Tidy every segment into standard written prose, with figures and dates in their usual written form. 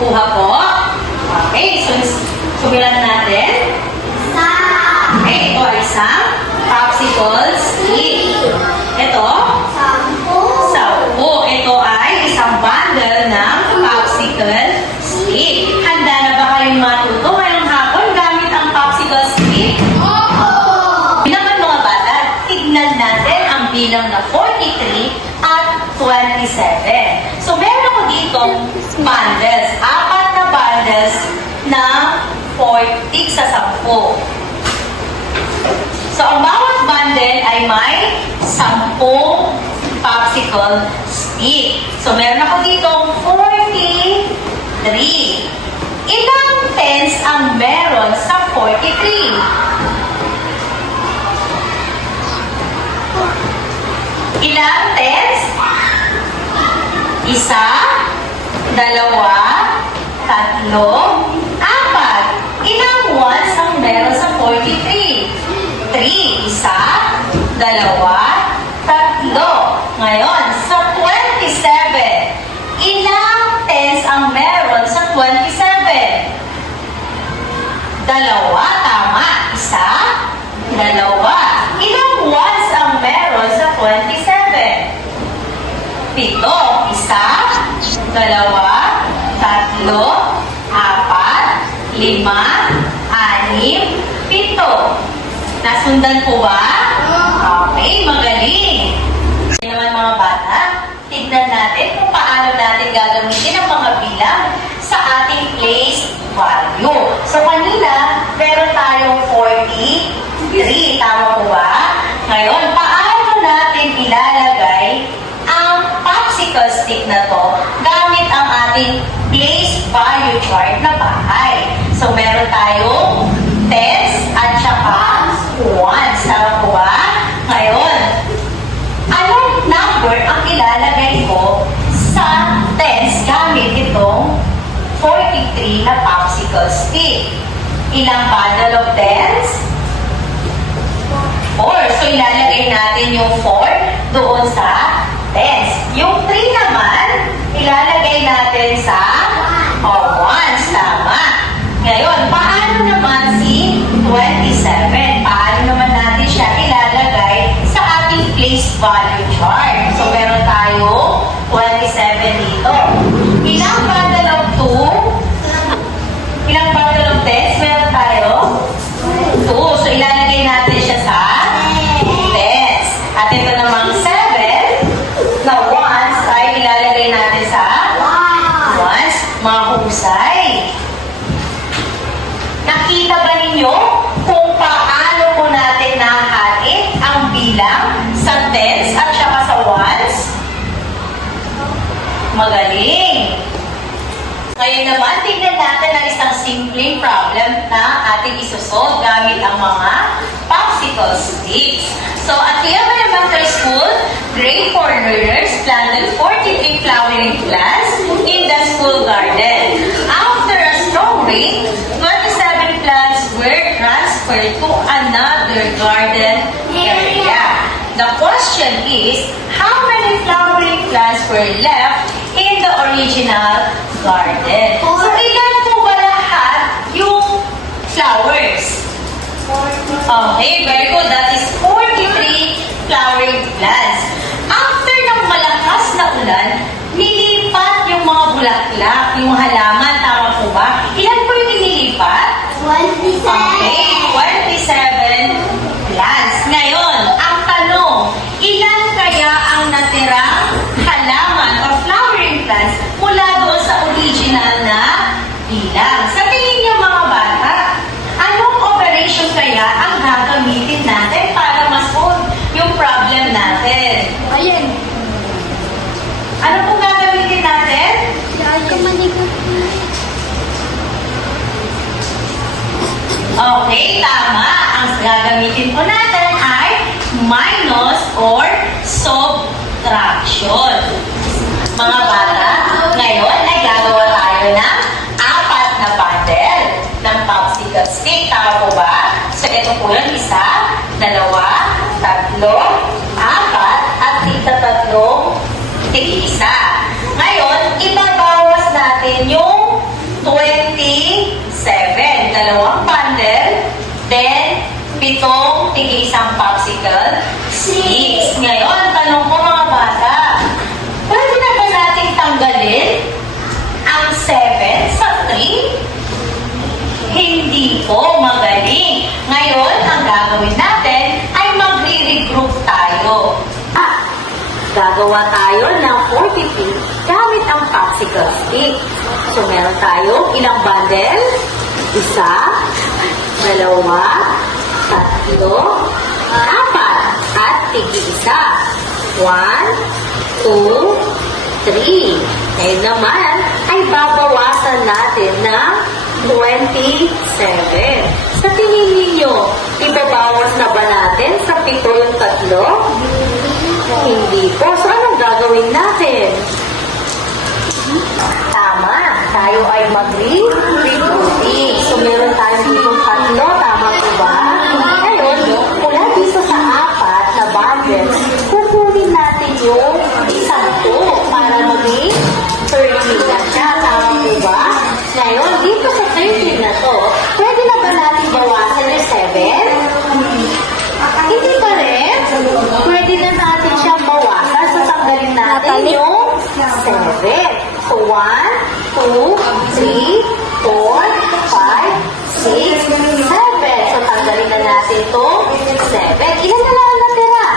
Kuha po. Okay, so sumilan natin. Okay, ito ay isang popsicle stick. Ito, 10. Ito ay isang bundle ng popsicle stick. Handa na ba kayong matuto ngayong hapon gamit ang popsicle stick? Yun naman mga bata, tignan natin ang bilang na 43 at 27. So meron ako ditong bundles. 4 na bundles na 40 sa 10. So, ang bawat bundle ay may 10 popsicle stick. So, meron ako ditong 43. Ilang tens ang meron sa 43? Ilang tens? 1, 2, 3, 4. Ilang ones ang meron sa 43? 3, 1, 2, 3. Ngayon, sa 27, ilang tens ang meron sa 27? 2, tama. 1, 2. Ilang ones ang meron sa 27? 7. 1, 2, 3, 4, 5, 6, 7. Nasundan po ba? Okay, magaling. Ngayon naman mga bata, tignan natin kung paano natin gagamitin ang mga bilang sa ating place value. So kanina, meron tayong 43. Tama po ba? Ngayon, paano natin ilalagay ang popsicle stick na to gamit ang ating place value chart na bahay? So meron tayong tens at saka ones. Tama po ba? Ngayon, anong number ang ilalagay ko sa tens gamit itong 43 na popsicle stick? Ilang bundle of tens? 4. So, ilalagay natin yung 4 doon sa tens. Yung 3 naman, ilalagay natin sa ones. Tama. Ngayon, paano naman si 27? Paano naman natin siya ilalagay sa ating place value chart? So, meron tayo 27 dito. Ilang bundle of 2? Ilang bundle of tens meron tayo? 2. So, ilalagay natin siya sa tens. At ito namang 7 na ones ay ilalagay natin sa ones. Mahusay. Nakita ba ninyo kung paano po natin nahati ang bilang sa tens at saka sa ones? Magaling! Ngayon naman, tignan natin ang isang simpleng problem na ating isosolve gamit ang mga popsicle sticks. So, at Tia Elementary School, grade 4 learners planted 43 flowering plants in the school garden. After a strong rain, 27 plants were transferred to another garden area. The question is, how many flowering plants were left in the original garden? So, ilan po ba lahat yung flowers? Okay, very good. That is 43 flowering plants. After ng malakas na ulan, nilipat yung mga bulaklak, yung halaman. Tama po ba? Ilan po yung nilipat? 27. Okay, 27 plants. Ngayon, ang tanong, ilan kaya ang natirang halaman o flowering plants mula doon sa original na bilang? Sa tingin niyo mga bata, anong operation kaya ang gagamitin natin para ma-solve yung problem natin? Alin? Ano pong gagamitin natin? Okay, tama. Ang gagamitin po natin ay minus or subtraction. Mga bata, ngayon ay gagawa tayo ng 4 na bundle ng popsicle stick. Tama po ba? So, ito po yung 1, 2, 3, 4, at tig-3 tig-1. Ngayon, ibabawas natin yung 27. Dalawang bundle. Then, 7 tig-isang popsicle. 6. Ngayon, tanong ko mga bata, pwede na ba natin tanggalin ang 7 sa 3? Hindi po, magaling. Ngayon, ang gagawin natin ay magre-regroup tayo. Gagawa tayo ng 42 gamit ang popsicle stick. So, meron tayong ilang bundle? 1, 2, 3, 4, at tig-isa. 1, 2, 3. Ngayon naman ay babawasan natin ng 27. Sa tingin ninyo, ibabawas na ba natin sa 7 yung 3? Hindi po. So, anong gagawin natin? Tama. Tayo ay mag-regrouping. So, meron tayong dito 3. Tama po ba? Ngayon, mula dito sa 4 na bundles, kukunin natin yung 10 para maging 13 na siya. Tama po ba? Ngayon, dito sa 13 na to, pwede na ba natin bawasan yung 7? Hindi pa rin. Pwede na natin siyang bawasan. So, tanggalin natin yung 7. So, 1, 2, 3, 4, 5, 6, 7. So, tanggalin na natin itong 7. Ilan na lang ang natira?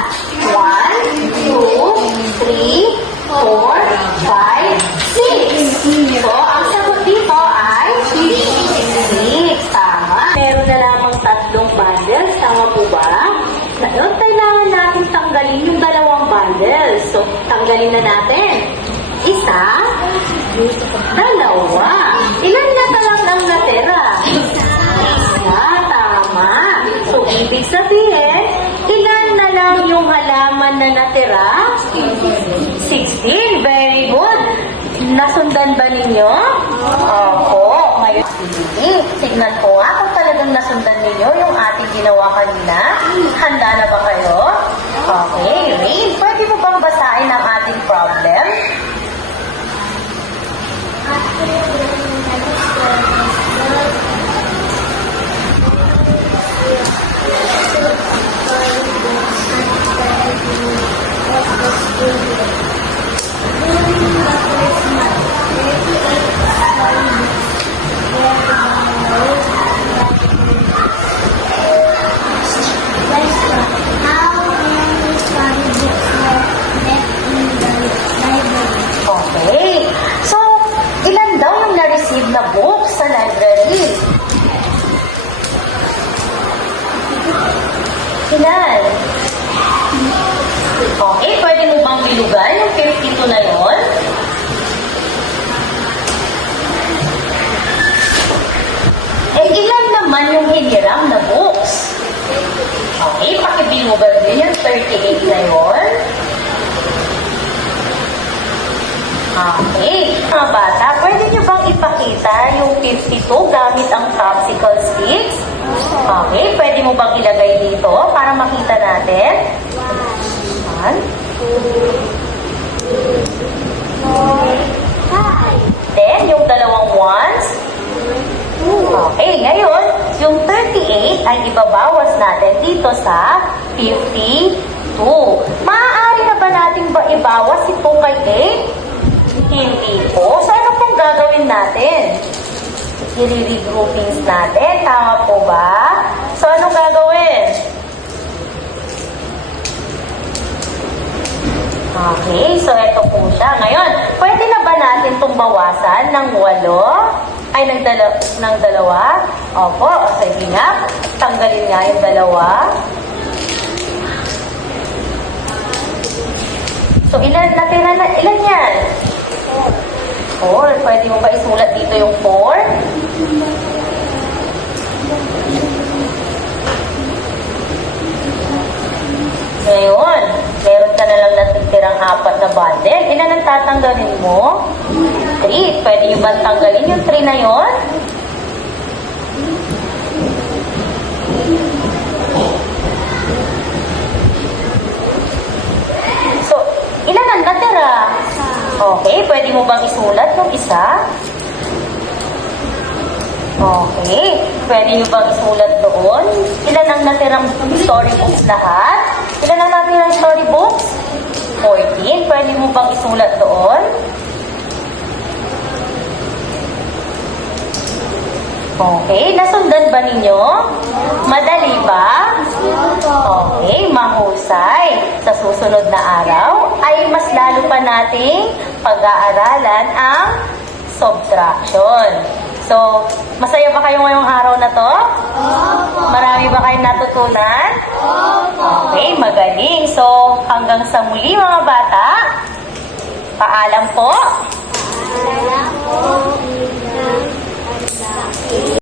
1, 2, 3, 4, 5, 6. So, ang sagot dito ay 6. Tama. Meron na lamang 3 bundles. Tama po ba? Ngayon, kailangan natin tanggalin yung 2 bundles. So, tanggalin na natin. 1, 2. Ilan na lang ang natira? 1. Tama. So, ibig sabihin, ilan na lang yung halaman na natira? 16. Very good. Nasundan ba ninyo? Opo. Ngayon, tignan ko nga kung talagang nasundan ninyo yung ating ginawa kanina. Handa na ba kayo? Okay. Rain, pwede mo bang basahin ang ating problem? Okay. So, ilan daw yung na-receive na book sa library? Ilan? Okay, pwede mo bang bilugan yung 52 na yun? Eh, ilan naman yung hiniram na books? Okay, pakibilugan din yung 38 na yun. Okay. Mga bata, pwede nyo bang ipakita yung 52 gamit ang popsicle sticks? Okay. Pwede mo bang ilagay dito para makita natin? 1, 2, 3, 4, 5. Then, yung 2 ones. Okay. Ngayon, yung 38 ay ibabawas natin dito sa 52. Maaari na ba natin ba ibawas ito kay 8? Hindi po. So, ano pong gagawin natin? I-regroupings natin. Tama po ba? So, ano gagawin? Okay. So, ito po siya. Ngayon, pwede na ba natin itong bawasan ng 8? Ay, ng 2? Opo. Sige nga. Tanggalin nga yung 2. So, ilan natira na? Ilan yan? 4. Pwede mo ba isulat dito yung 4? Ngayon, meron ka na lang natitirang 4 na bundle. Ilan ang tatanggalin mo? 3. Pwede nyo ba tanggalin yung 3 na yon? So, ilan ang natira? Okay, pwede mo bang isulat yung isa? Okay. Pwede nyo bang isulat doon? Ilan ang natirang storybooks lahat? Ilan ang natirang storybooks? 14. Pwede mo bang isulat doon? Okay. Nasundan ba ninyo? Madali ba? Okay. Mahusay. Sa susunod na araw ay mas lalo pa nating pag-aaralan ang subtraction. So, masaya ba kayo ngayong araw na to? Marami ba kayong natutunan? Okay, magaling. So, hanggang sa muli mga bata. Paalam po.